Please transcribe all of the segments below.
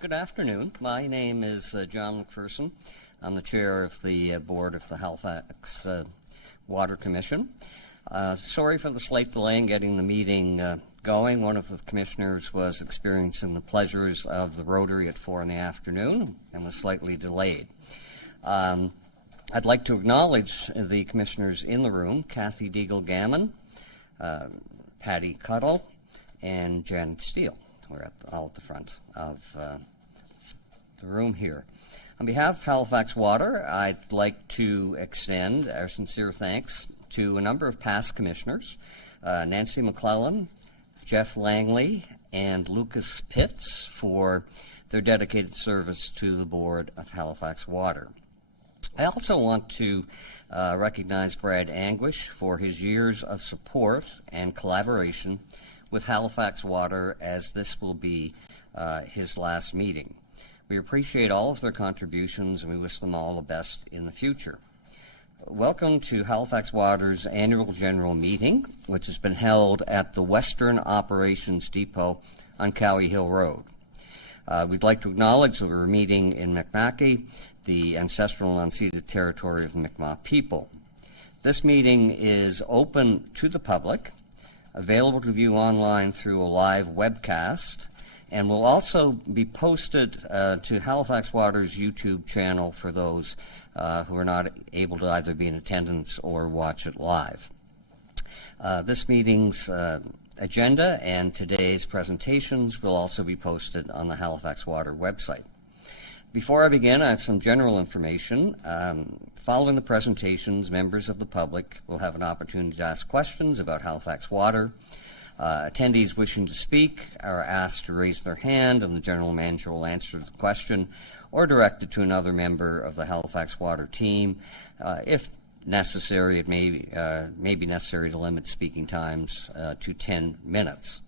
Good afternoon. My name is John McPherson. I'm the chair of the board of the Halifax Water Commission. Sorry for the slight delay in getting the meeting going. One of the commissioners was experiencing the pleasures of the Rotary at 4 in the afternoon and was slightly delayed. I'd like to acknowledge the commissioners in the room, Kathy Deagle-Gammon, Patty Cuddle, and Janet Steele. We're all at the front of the room here. On behalf of Halifax Water, I'd like to extend our sincere thanks to a number of past commissioners, Nancy McClellan, Jeff Langley, and Lucas Pitts for their dedicated service to the board of Halifax Water. I also want to recognize Brad Anguish for his years of support and collaboration with Halifax Water, as this will be his last meeting. We appreciate all of their contributions and we wish them all the best in the future. Welcome to Halifax Water's annual general meeting, which has been held at the Western Operations Depot on Cowie Hill Road. We'd like to acknowledge that we're meeting in Mi'kma'ki, the ancestral and unceded territory of the Mi'kmaq people. This meeting is open to the public, available to view online through a live webcast, and will also be posted to Halifax Water's YouTube channel for those who are not able to either be in attendance or watch it live. This meeting's agenda and today's presentations will also be posted on the Halifax Water website. Before I begin, I have some general information. Following the presentations, members of the public will have an opportunity to ask questions about Halifax Water. Attendees wishing to speak are asked to raise their hand, and the general manager will answer the question or direct it to another member of the Halifax Water team. If necessary, it may be necessary to limit speaking times to 10 minutes.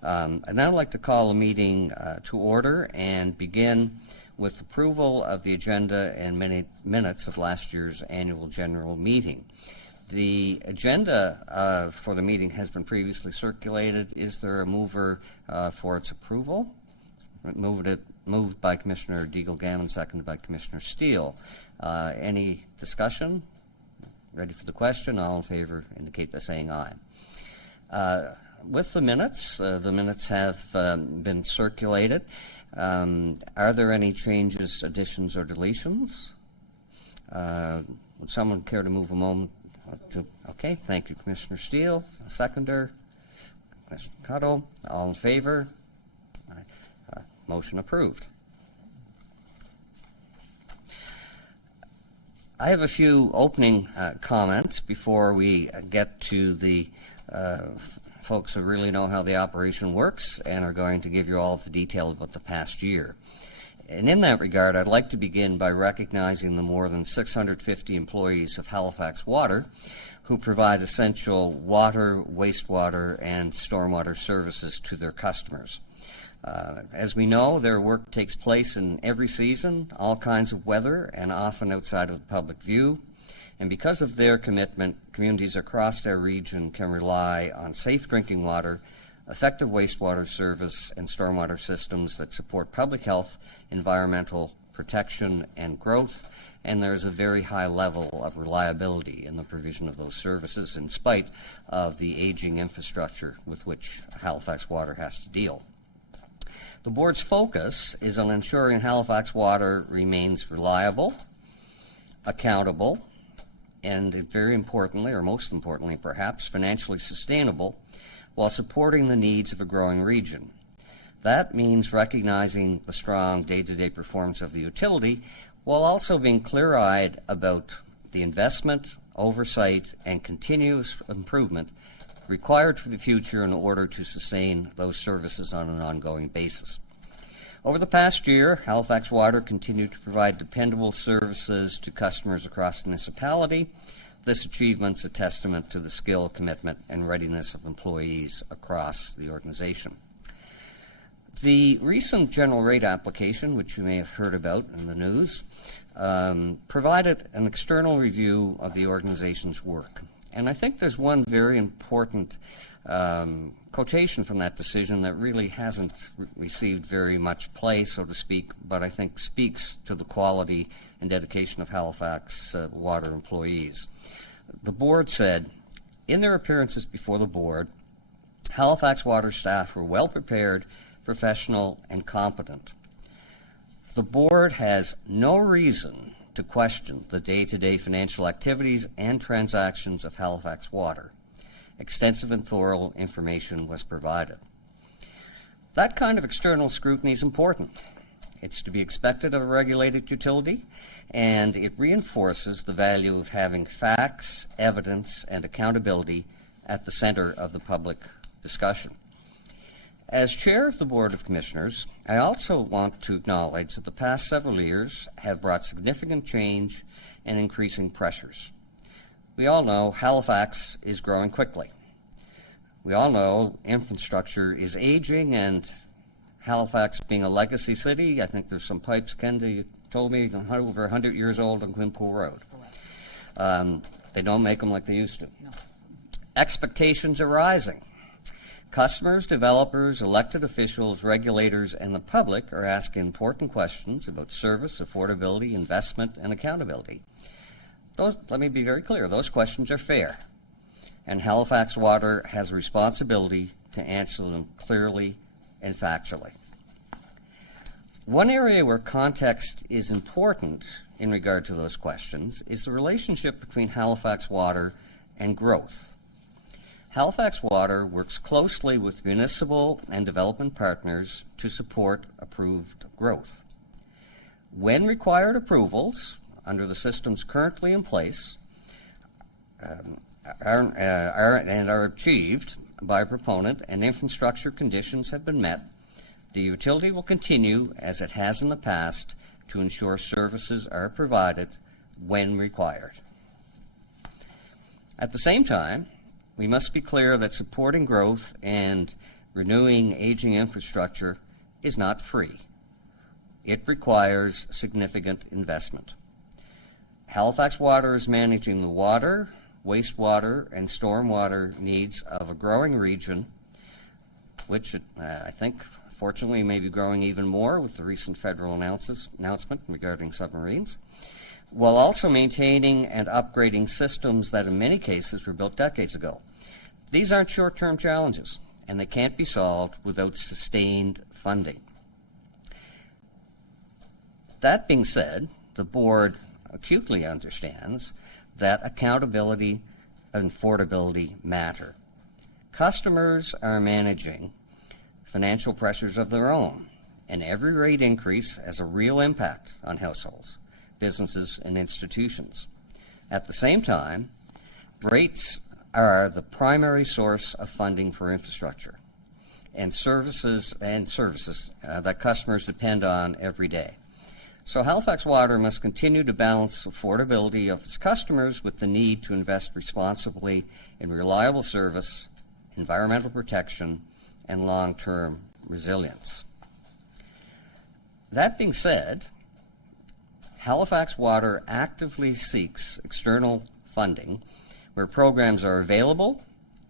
I'd now like to call the meeting to order and begin with approval of the agenda and minutes of last year's annual general meeting. The agenda for the meeting has been previously circulated. Is there a mover for its approval? Moved by Commissioner Deagle-Gammon, seconded by Commissioner Steele. Any discussion? Ready for the question? All in favor indicate by saying aye. With the minutes have been circulated. Are there any changes, additions, or deletions? Would someone care to move a moment? Okay, thank you, Commissioner Steele. Seconder, Commissioner Cuddle. All in favor? Motion approved. I have a few opening comments before we get to the folks who really know how the operation works and are going to give you all of the detail about the past year. And in that regard, I'd like to begin by recognizing the more than 650 employees of Halifax Water who provide essential water, wastewater, and stormwater services to their customers. As we know, their work takes place in every season, all kinds of weather, and often outside of the public view. And because of their commitment, communities across our region can rely on safe drinking water, effective wastewater service, and stormwater systems that support public health, environmental protection, and growth. And there's a very high level of reliability in the provision of those services in spite of the aging infrastructure with which Halifax Water has to deal. The board's focus is on ensuring Halifax Water remains reliable, accountable, and very importantly, or most importantly perhaps, financially sustainable while supporting the needs of a growing region. That means recognizing the strong day-to-day performance of the utility while also being clear-eyed about the investment, oversight, and continuous improvement required for the future in order to sustain those services on an ongoing basis. Over the past year, Halifax Water continued to provide dependable services to customers across the municipality. This achievement is a testament to the skill, commitment, and readiness of employees across the organization. The recent general rate application, which you may have heard about in the news, provided an external review of the organization's work. And I think there's one very important quotation from that decision that really hasn't received very much play, so to speak, but I think speaks to the quality and dedication of Halifax Water employees. The board said, in their appearances before the board, Halifax Water staff were well prepared, professional, and competent. The board has no reason to question the day-to-day financial activities and transactions of Halifax Water. Extensive and thorough information was provided. That kind of external scrutiny is important. It's to be expected of a regulated utility, and it reinforces the value of having facts, evidence, and accountability at the center of the public discussion. As chair of the Board of Commissioners, I also want to acknowledge that the past several years have brought significant change and increasing pressures. We all know Halifax is growing quickly. We all know infrastructure is aging, and Halifax being a legacy city, I think there's some pipes, Ken, you told me, over 100 years old on Glencoe Road. They don't make them like they used to. No. Expectations are rising. Customers, developers, elected officials, regulators, and the public are asking important questions about service, affordability, investment, and accountability. Let me be very clear, those questions are fair, and Halifax Water has a responsibility to answer them clearly and factually. One area where context is important in regard to those questions is the relationship between Halifax Water and growth. Halifax Water works closely with municipal and development partners to support approved growth. When required approvals under the systems currently in place are achieved by a proponent and infrastructure conditions have been met, the utility will continue, as it has in the past, to ensure services are provided when required. At the same time, we must be clear that supporting growth and renewing aging infrastructure is not free. It requires significant investment. Halifax Water is managing the water, wastewater, and stormwater needs of a growing region, which I think, fortunately, may be growing even more with the recent federal announcement regarding submarines, while also maintaining and upgrading systems that in many cases were built decades ago. These aren't short-term challenges, and they can't be solved without sustained funding. That being said, the board acutely understands that accountability and affordability matter. Customers are managing financial pressures of their own, and every rate increase has a real impact on households, businesses, and institutions. At the same time, rates are the primary source of funding for infrastructure and services that customers depend on every day. So Halifax Water must continue to balance affordability of its customers with the need to invest responsibly in reliable service, environmental protection, and long-term resilience. That being said, Halifax Water actively seeks external funding where programs are available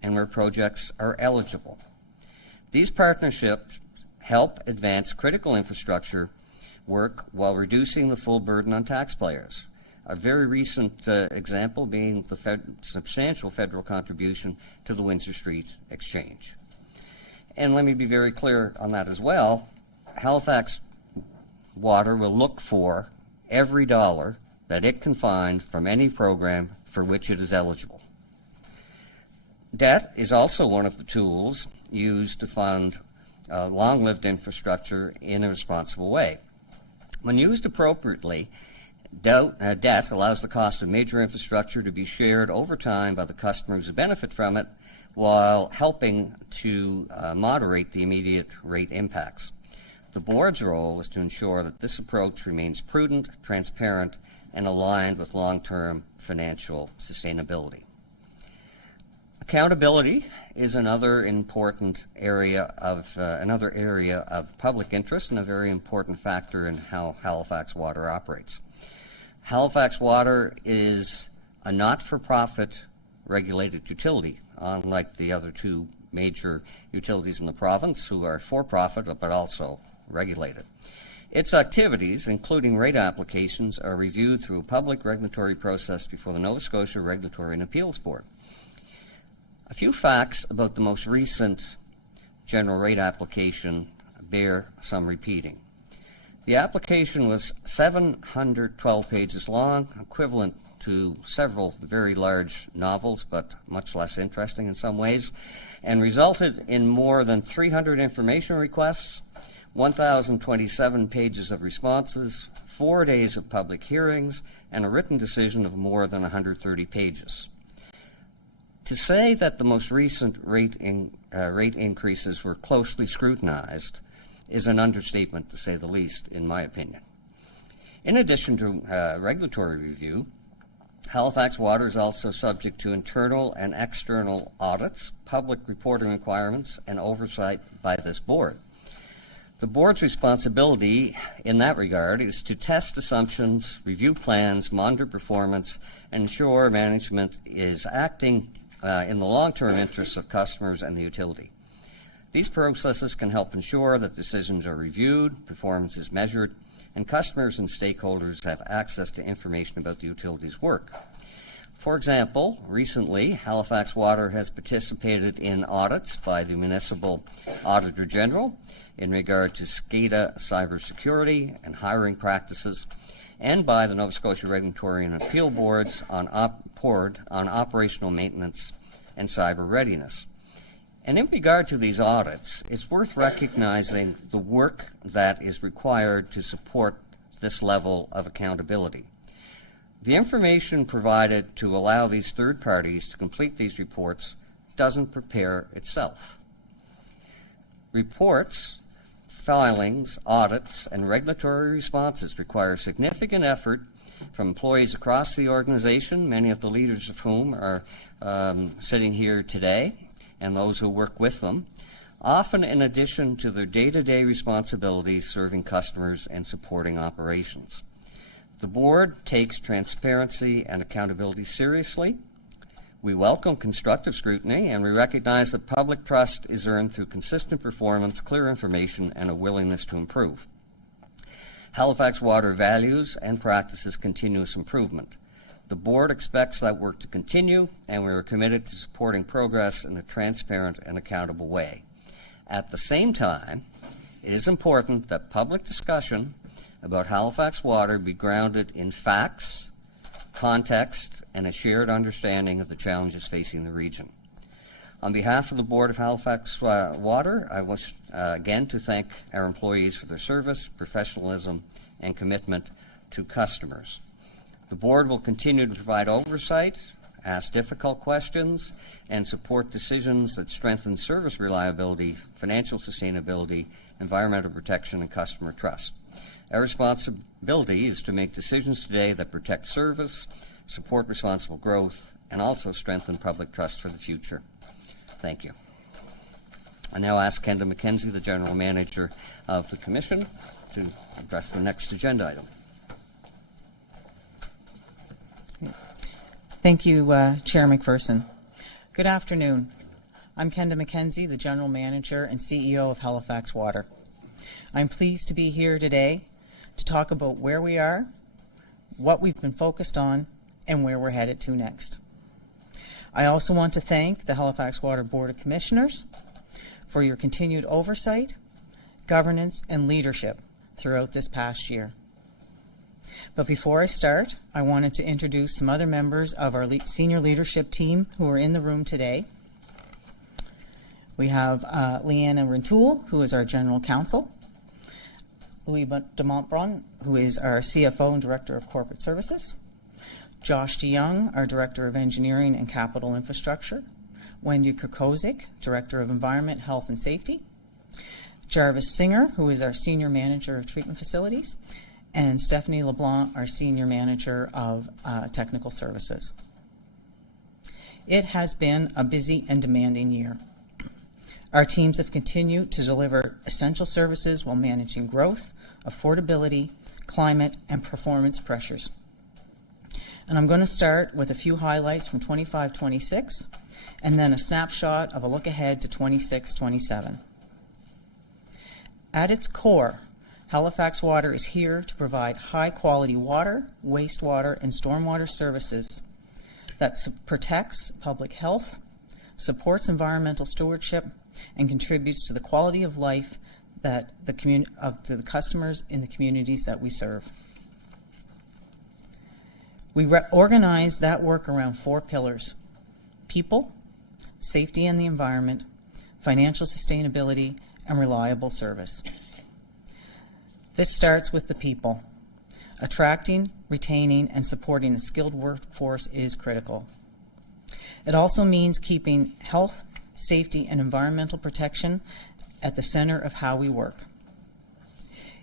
and where projects are eligible. These partnerships help advance critical infrastructure work while reducing the full burden on taxpayers. A very recent example being the substantial federal contribution to the Windsor Street Exchange. And let me be very clear on that as well. Halifax Water will look for every dollar that it can find from any program for which it is eligible. Debt is also one of the tools used to fund long-lived infrastructure in a responsible way. When used appropriately, debt allows the cost of major infrastructure to be shared over time by the customers who benefit from it, while helping to moderate the immediate rate impacts. The board's role is to ensure that this approach remains prudent, transparent, and aligned with long-term financial sustainability. Accountability is another important area of public interest and a very important factor in how Halifax Water operates. Halifax Water is a not-for-profit regulated utility, unlike the other two major utilities in the province who are for-profit but also regulated. Its activities, including rate applications, are reviewed through a public regulatory process before the Nova Scotia Regulatory and Appeals Board. A few facts about the most recent general rate application bear some repeating. The application was 712 pages long, equivalent to several very large novels, but much less interesting in some ways, and resulted in more than 300 information requests, 1,027 pages of responses, 4 days of public hearings, and a written decision of more than 130 pages. To say that the most recent rate increases were closely scrutinized is an understatement, to say the least, in my opinion. In addition to regulatory review, Halifax Water is also subject to internal and external audits, public reporting requirements, and oversight by this board. The board's responsibility in that regard is to test assumptions, review plans, monitor performance, and ensure management is acting in the long-term interests of customers and the utility. These processes can help ensure that decisions are reviewed, performance is measured, and customers and stakeholders have access to information about the utility's work. For example, recently, Halifax Water has participated in audits by the Municipal Auditor General in regard to SCADA cybersecurity and hiring practices, and by the Nova Scotia Regulatory and Appeal Boards on operational maintenance and cyber readiness. And in regard to these audits, it's worth recognizing the work that is required to support this level of accountability. The information provided to allow these third parties to complete these reports doesn't prepare itself. Reports, filings, audits, and regulatory responses require significant effort from employees across the organization, many of the leaders of whom are sitting here today, and those who work with them, often in addition to their day-to-day responsibilities serving customers and supporting operations. The board takes transparency and accountability seriously. We welcome constructive scrutiny, and we recognize that public trust is earned through consistent performance, clear information, and a willingness to improve. Halifax Water values and practices continuous improvement. The board expects that work to continue, and we are committed to supporting progress in a transparent and accountable way. At the same time, it is important that public discussion about Halifax Water be grounded in facts, context, and a shared understanding of the challenges facing the region. On behalf of the Board of Halifax Water, I wish again to thank our employees for their service, professionalism, and commitment to customers. The board will continue to provide oversight, ask difficult questions, and support decisions that strengthen service reliability, financial sustainability, environmental protection, and customer trust. Our responsibility is to make decisions today that protect service, support responsible growth, and also strengthen public trust for the future. Thank you. I now ask Kendra McKenzie, the General Manager of the Commission, to address the next agenda item. Thank you, Chair McPherson. Good afternoon. I'm Kendra McKenzie, the General Manager and CEO of Halifax Water. I'm pleased to be here today to talk about where we are, what we've been focused on, and where we're headed to next. I also want to thank the Halifax Water Board of Commissioners for your continued oversight, governance, and leadership throughout this past year. But before I start, I wanted to introduce some other members of our senior leadership team who are in the room today. We have Leanna Rintoul, who is our General Counsel, Louis de Montbron, who is our CFO and Director of Corporate Services, Josh DeYoung, our Director of Engineering and Capital Infrastructure, Wendy Kukozik, Director of Environment, Health and Safety, Jarvis Singer, who is our Senior Manager of Treatment Facilities, and Stephanie LeBlanc, our Senior Manager of Technical Services. It has been a busy and demanding year. Our teams have continued to deliver essential services while managing growth, affordability, climate, and performance pressures. And I'm going to start with a few highlights from 25-26 and then a snapshot of a look ahead to 26-27. At its core, Halifax Water is here to provide high-quality water, wastewater, and stormwater services that protects public health, supports environmental stewardship, and contributes to the quality of life that to the customers in the communities that we serve. We organize that work around 4 pillars: people, safety and the environment, financial sustainability, and reliable service. This starts with the people. Attracting, retaining, and supporting a skilled workforce is critical. It also means keeping health, safety, and environmental protection at the center of how we work.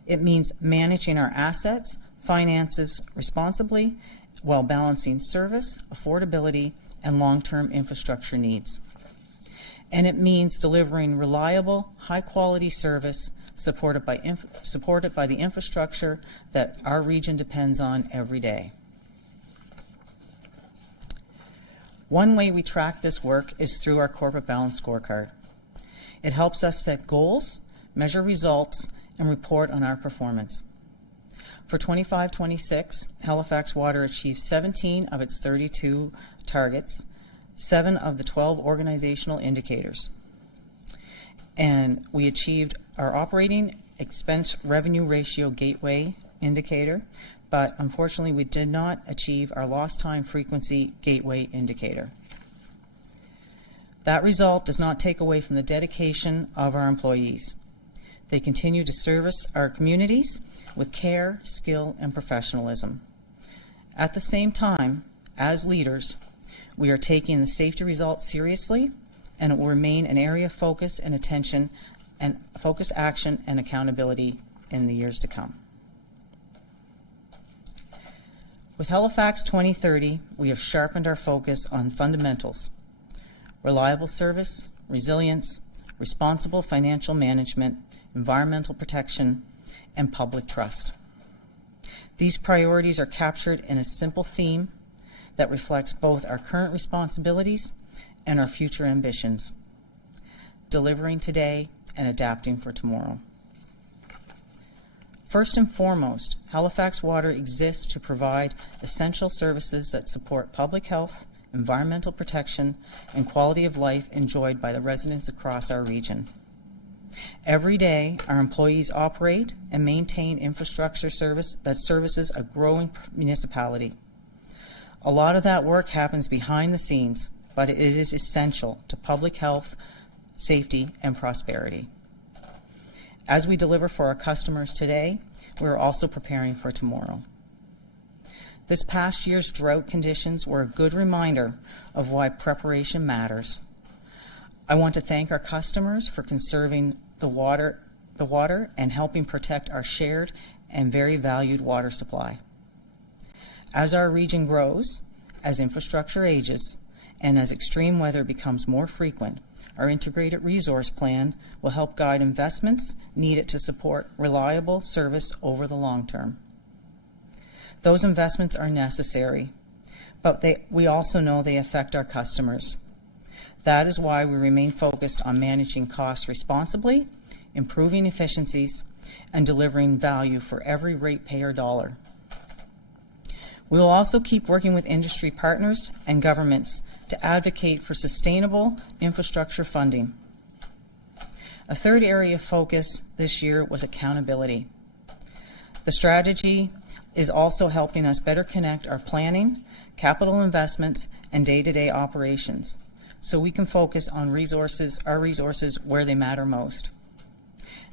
It means managing our assets, finances responsibly while balancing service, affordability, and long-term infrastructure needs. And it means delivering reliable, high-quality service supported by the infrastructure that our region depends on every day. One way we track this work is through our corporate balance scorecard. It helps us set goals, measure results, and report on our performance. For 25-26, Halifax Water achieved 17 of its 32 targets, 7 of the 12 organizational indicators. And we achieved our operating expense revenue ratio gateway indicator, but unfortunately we did not achieve our lost time frequency gateway indicator. That result does not take away from the dedication of our employees. They continue to service our communities with care, skill, and professionalism. At the same time, as leaders, we are taking the safety results seriously, and it will remain an area of focus and attention and focused action and accountability in the years to come. With Halifax 2030, we have sharpened our focus on fundamentals: reliable service, resilience, responsible financial management, environmental protection, and public trust. These priorities are captured in a simple theme that reflects both our current responsibilities and our future ambitions: delivering today and adapting for tomorrow. First and foremost, Halifax Water exists to provide essential services that support public health, environmental protection, and quality of life enjoyed by the residents across our region. Every day, our employees operate and maintain infrastructure service that services a growing municipality. A lot of that work happens behind the scenes, but it is essential to public health, safety, and prosperity. As we deliver for our customers today, we are also preparing for tomorrow. This past year's drought conditions were a good reminder of why preparation matters. I want to thank our customers for conserving the water and helping protect our shared and very valued water supply. As our region grows, as infrastructure ages, and as extreme weather becomes more frequent, our integrated resource plan will help guide investments needed to support reliable service over the long term. Those investments are necessary, but we also know they affect our customers. That is why we remain focused on managing costs responsibly, improving efficiencies, and delivering value for every ratepayer dollar. We will also keep working with industry partners and governments to advocate for sustainable infrastructure funding. A third area of focus this year was accountability. The strategy is also helping us better connect our planning, capital investments, and day-to-day operations, so we can focus on our resources where they matter most.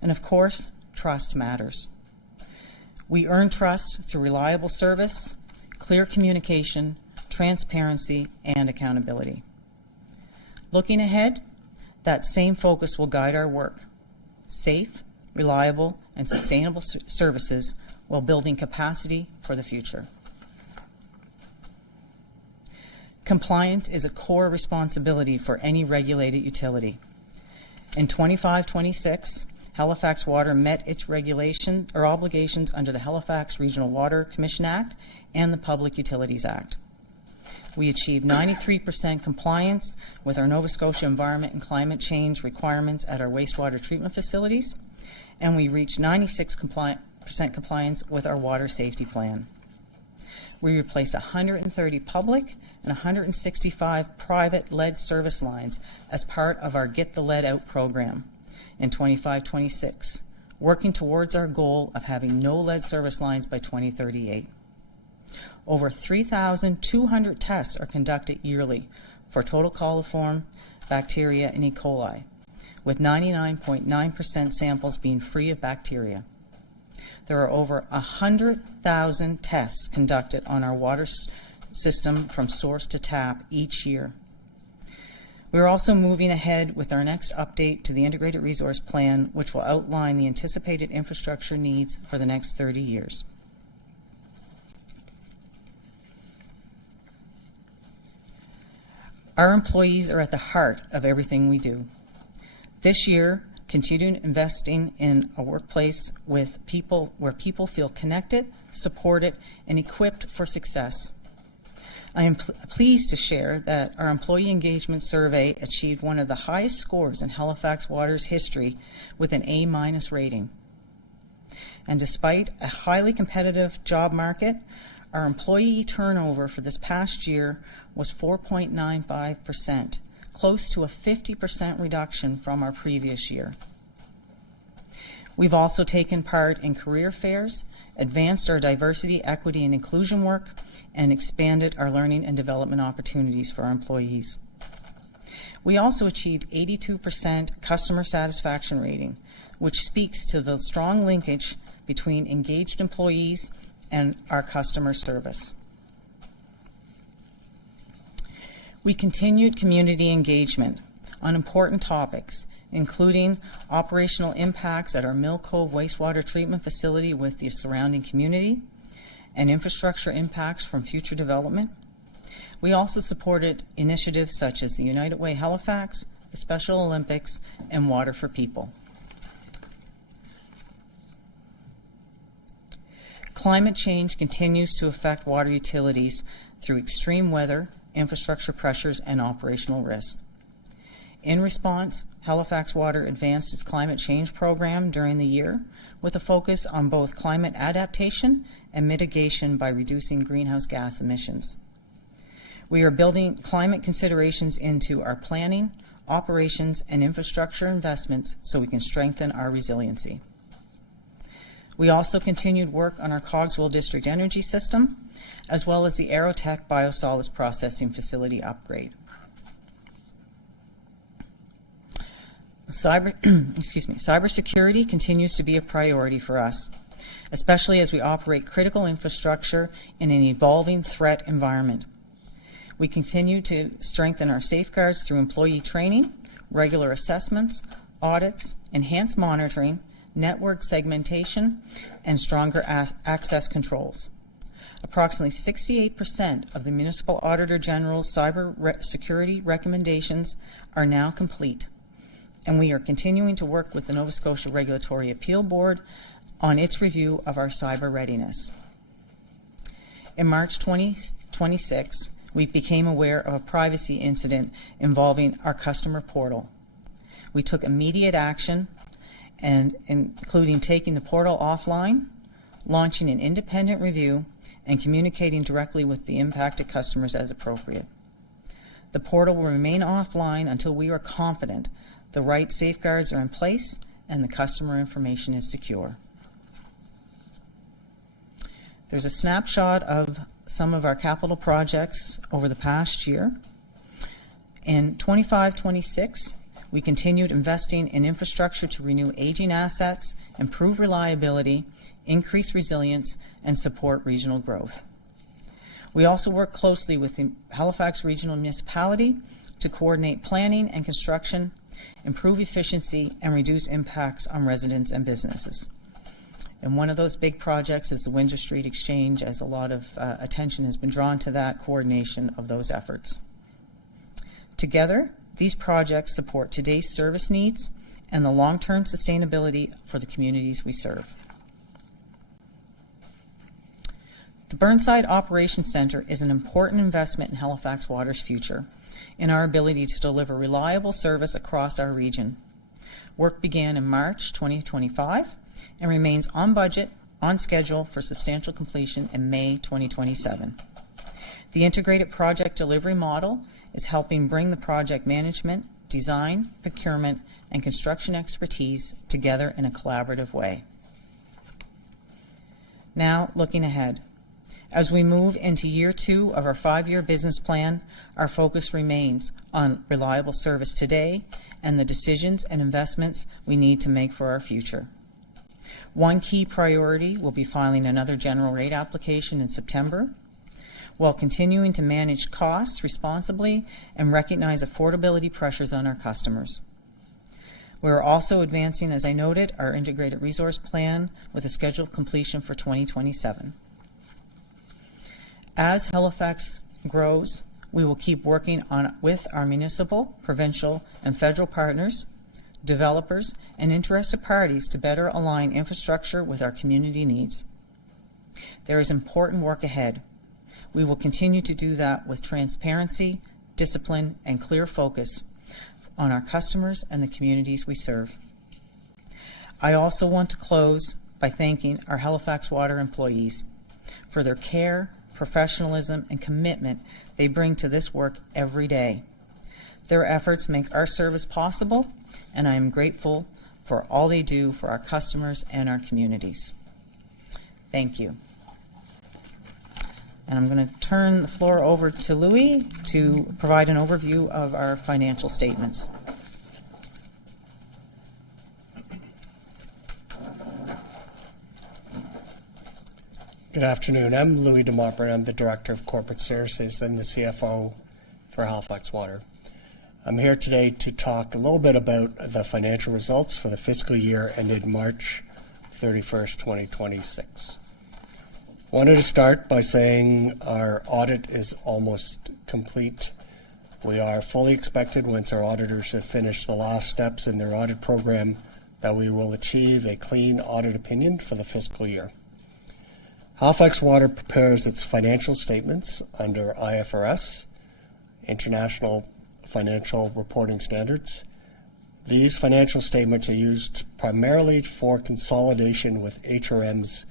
And of course, trust matters. We earn trust through reliable service, clear communication, transparency, and accountability. Looking ahead, that same focus will guide our work: safe, reliable, and sustainable services while building capacity for the future. Compliance is a core responsibility for any regulated utility. In 25-26, Halifax Water met its regulation or obligations under the Halifax Regional Water Commission Act and the Public Utilities Act. We achieved 93% compliance with our Nova Scotia environment and climate change requirements at our wastewater treatment facilities, and we reached 96% compliance with our water safety plan. We replaced 130 public and 165 private lead service lines as part of our Get the Lead Out program in 25-26, working towards our goal of having no lead service lines by 2038. Over 3,200 tests are conducted yearly for total coliform, bacteria, and E. coli, with 99.9% samples being free of bacteria. There are over 100,000 tests conducted on our water system from source to tap each year. We are also moving ahead with our next update to the Integrated Resource Plan, which will outline the anticipated infrastructure needs for the next 30 years. Our employees are at the heart of everything we do. This year, continuing investing in a workplace with people where people feel connected, supported, and equipped for success. I am pleased to share that our employee engagement survey achieved one of the highest scores in Halifax Water's history with an A- rating. And despite a highly competitive job market, our employee turnover for this past year was 4.95%, close to a 50% reduction from our previous year. We've also taken part in career fairs, advanced our diversity, equity, and inclusion work, and expanded our learning and development opportunities for our employees. We also achieved 82% customer satisfaction rating, which speaks to the strong linkage between engaged employees and our customer service. We continued community engagement on important topics, including operational impacts at our Mill Cove wastewater treatment facility with the surrounding community, and infrastructure impacts from future development. We also supported initiatives such as the United Way Halifax, the Special Olympics, and Water for People. Climate change continues to affect water utilities through extreme weather, infrastructure pressures, and operational risks. In response, Halifax Water advanced its climate change program during the year with a focus on both climate adaptation and mitigation by reducing greenhouse gas emissions. We are building climate considerations into our planning, operations, and infrastructure investments so we can strengthen our resiliency. We also continued work on our Cogswell District Energy System, as well as the Aerotech Biosolids Processing Facility upgrade. Cybersecurity continues to be a priority for us, especially as we operate critical infrastructure in an evolving threat environment. We continue to strengthen our safeguards through employee training, regular assessments, audits, enhanced monitoring, network segmentation, and stronger access controls. Approximately 68% of the Municipal Auditor General's cyber security recommendations are now complete, and we are continuing to work with the Nova Scotia Regulatory Appeal Board on its review of our cyber readiness. In March 2026, we became aware of a privacy incident involving our customer portal. We took immediate action, and including taking the portal offline, launching an independent review, and communicating directly with the impacted customers as appropriate. The portal will remain offline until we are confident the right safeguards are in place and the customer information is secure. There's a snapshot of some of our capital projects over the past year. In 25-26, we continued investing in infrastructure to renew aging assets, improve reliability, increase resilience, and support regional growth. We also work closely with the Halifax Regional Municipality to coordinate planning and construction, improve efficiency, and reduce impacts on residents and businesses. And one of those big projects is the Windsor Street Exchange, as a lot of attention has been drawn to that coordination of those efforts. Together, these projects support today's service needs and the long-term sustainability for the communities we serve. The Burnside Operations Center is an important investment in Halifax Water's future, in our ability to deliver reliable service across our region. Work began in March 2025 and remains on budget, on schedule for substantial completion in May 2027. The integrated project delivery model is helping bring the project management, design, procurement, and construction expertise together in a collaborative way. Now, looking ahead. As we move into year 2 of our 5-year business plan, our focus remains on reliable service today and the decisions and investments we need to make for our future. One key priority will be filing another general rate application in September, while continuing to manage costs responsibly and recognize affordability pressures on our customers. We are also advancing, as I noted, our integrated resource plan with a scheduled completion for 2027. As Halifax grows, we will keep working with our municipal, provincial, and federal partners, developers, and interested parties to better align infrastructure with our community needs. There is important work ahead. We will continue to do that with transparency, discipline, and clear focus on our customers and the communities we serve. I also want to close by thanking our Halifax Water employees for their care, professionalism, and commitment they bring to this work every day. Their efforts make our service possible, and I am grateful for all they do for our customers and our communities. Thank you. And I'm going to turn the floor over to Louis to provide an overview of our financial statements. Good afternoon. I'm Louis DeMontfort. I'm the Director of Corporate Services and the CFO for Halifax Water. I'm here today to talk a little bit about the financial results for the fiscal year ended March 31st, 2026. Wanted to start by saying our audit is almost complete. We are fully expected, once our auditors have finished the last steps in their audit program, that we will achieve a clean audit opinion for the fiscal year. Halifax Water prepares its financial statements under IFRS, International Financial Reporting Standards. These financial statements are used primarily for consolidation with HRM's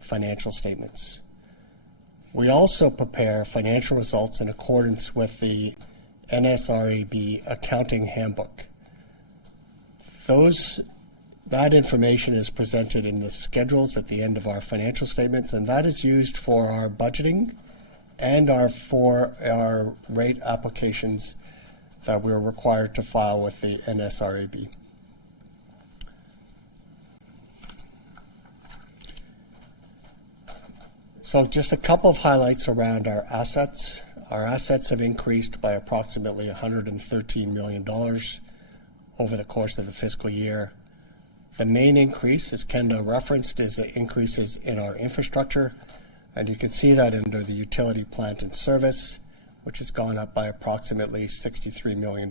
financial statements. We also prepare financial results in accordance with the NSRAB accounting handbook. That information is presented in the schedules at the end of our financial statements, and that is used for our budgeting and for our rate applications that we're required to file with the NSRAB. So just a couple of highlights around our assets. Our assets have increased by approximately $113 million over the course of the fiscal year. The main increase, as Kenda referenced, is the increases in our infrastructure, and you can see that under the utility plant and service, which has gone up by approximately $63 million.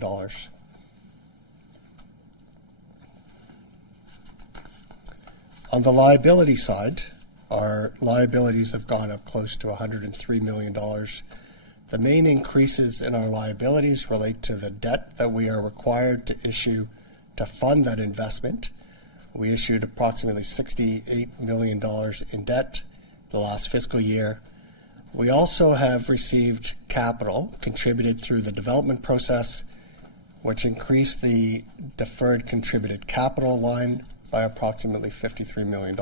On the liability side, our liabilities have gone up close to $103 million. The main increases in our liabilities relate to the debt that we are required to issue to fund that investment. We issued approximately $68 million in debt the last fiscal year. We also have received capital contributed through the development process, which increased the deferred contributed capital line by approximately $53 million.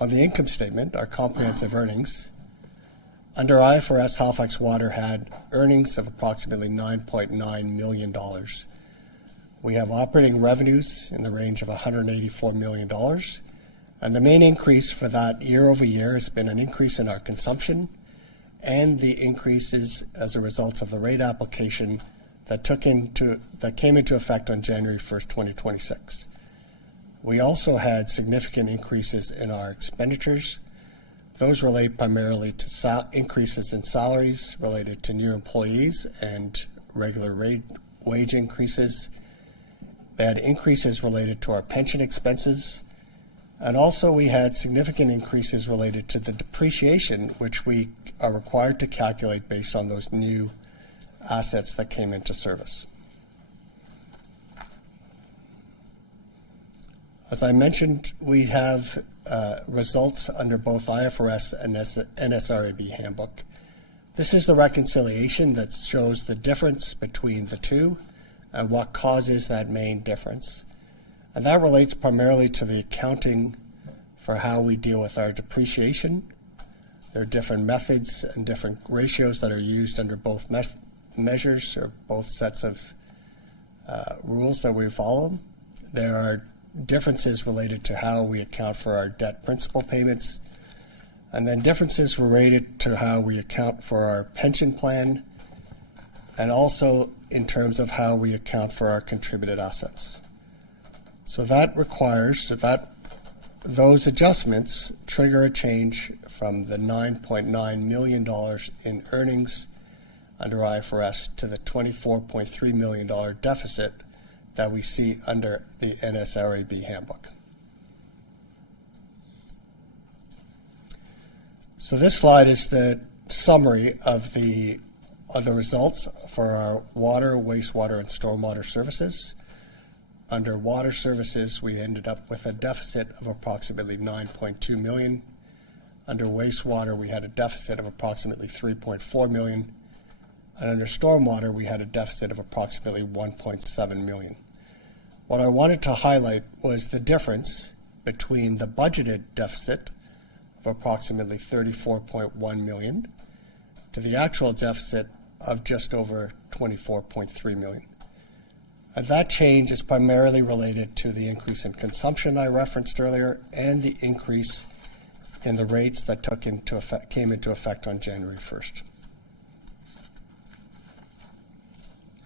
On the income statement, our comprehensive earnings, under IFRS, Halifax Water had earnings of approximately $9.9 million. We have operating revenues in the range of $184 million, and the main increase for that year over year has been an increase in our consumption and the increases as a result of the rate application that came into effect on January 1st, 2026. We also had significant increases in our expenditures. Those relate primarily to increases in salaries related to new employees and regular wage increases. They had increases related to our pension expenses. And also we had significant increases related to the depreciation, which we are required to calculate based on those new assets that came into service. As I mentioned, we have results under both IFRS and NSRAB handbook. This is the reconciliation that shows the difference between the two and what causes that main difference. And that relates primarily to the accounting for how we deal with our depreciation. There are different methods and different ratios that are used under both measures or both sets of rules that we follow. There are differences related to how we account for our debt principal payments, and then differences related to how we account for our pension plan, and also in terms of how we account for our contributed assets. So that requires that those adjustments trigger a change from the $9.9 million in earnings under IFRS to the $24.3 million deficit that we see under the NSRAB handbook. So this slide is the summary of the results for our water, wastewater, and stormwater services. Under water services, we ended up with a deficit of approximately $9.2 million. Under wastewater, we had a deficit of approximately $3.4 million. And under stormwater, we had a deficit of approximately $1.7 million. What I wanted to highlight was the difference between the budgeted deficit of approximately $34.1 million to the actual deficit of just over $24.3 million. And that change is primarily related to the increase in consumption I referenced earlier and the increase in the rates that came into effect on January 1st.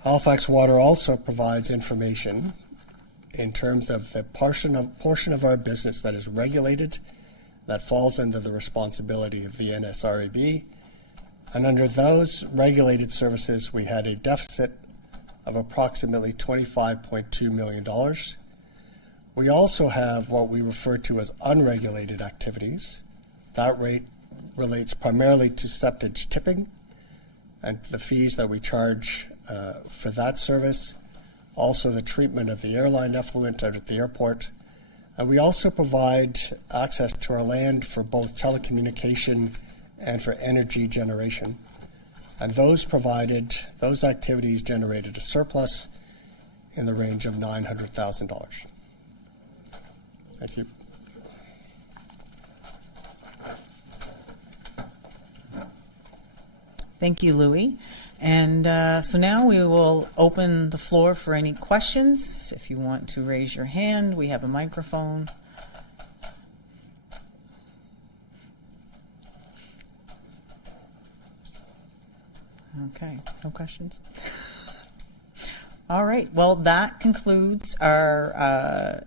Halifax Water also provides information in terms of the portion of our business that is regulated, that falls under the responsibility of the NSRAB. And under those regulated services, we had a deficit of approximately $25.2 million. We also have what we refer to as unregulated activities. That rate relates primarily to septage tipping and the fees that we charge for that service, also the treatment of the airline effluent out at the airport. And we also provide access to our land for both telecommunication and for energy generation. And those activities generated a surplus in the range of $900,000. Thank you. Thank you, Louis. And so now we will open the floor for any questions. If you want to raise your hand, we have a microphone. Okay, no questions? All right, well, that concludes our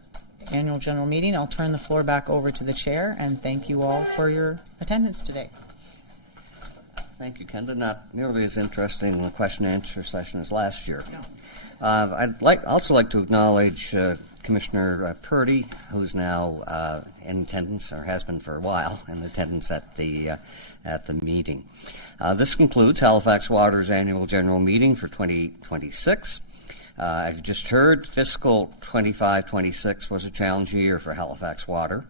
annual general meeting. I'll turn the floor back over to the chair, and thank you all for your attendance today. Thank you, Kenda. Not nearly as interesting a question and answer session as last year. No. I'd also like to acknowledge Commissioner Purdy, who's now in attendance, or has been for a while, in attendance at the meeting. This concludes Halifax Water's annual general meeting for 2026. I've just heard fiscal 25-26 was a challenging year for Halifax Water,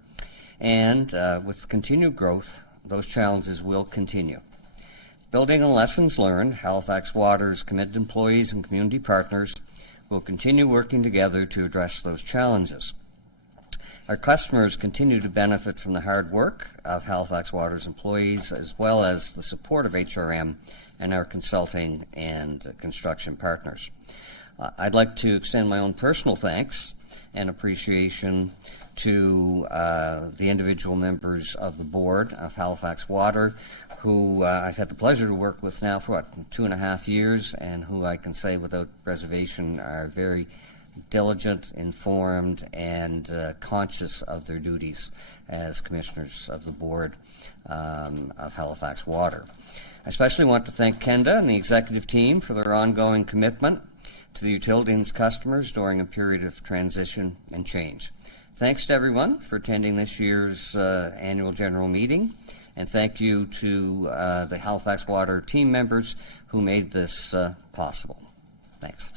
and with continued growth, those challenges will continue. Building on lessons learned, Halifax Water's committed employees and community partners will continue working together to address those challenges. Our customers continue to benefit from the hard work of Halifax Water's employees, as well as the support of HRM and our consulting and construction partners. I'd like to extend my own personal thanks and appreciation to the individual members of the board of Halifax Water, who I've had the pleasure to work with now for 2.5 years, and who I can say without reservation are very diligent, informed, and conscious of their duties as commissioners of the board of Halifax Water. I especially want to thank Kenda and the executive team for their ongoing commitment to the utility and its customers during a period of transition and change. Thanks to everyone for attending this year's annual general meeting, and thank you to the Halifax Water team members who made this possible. Thanks.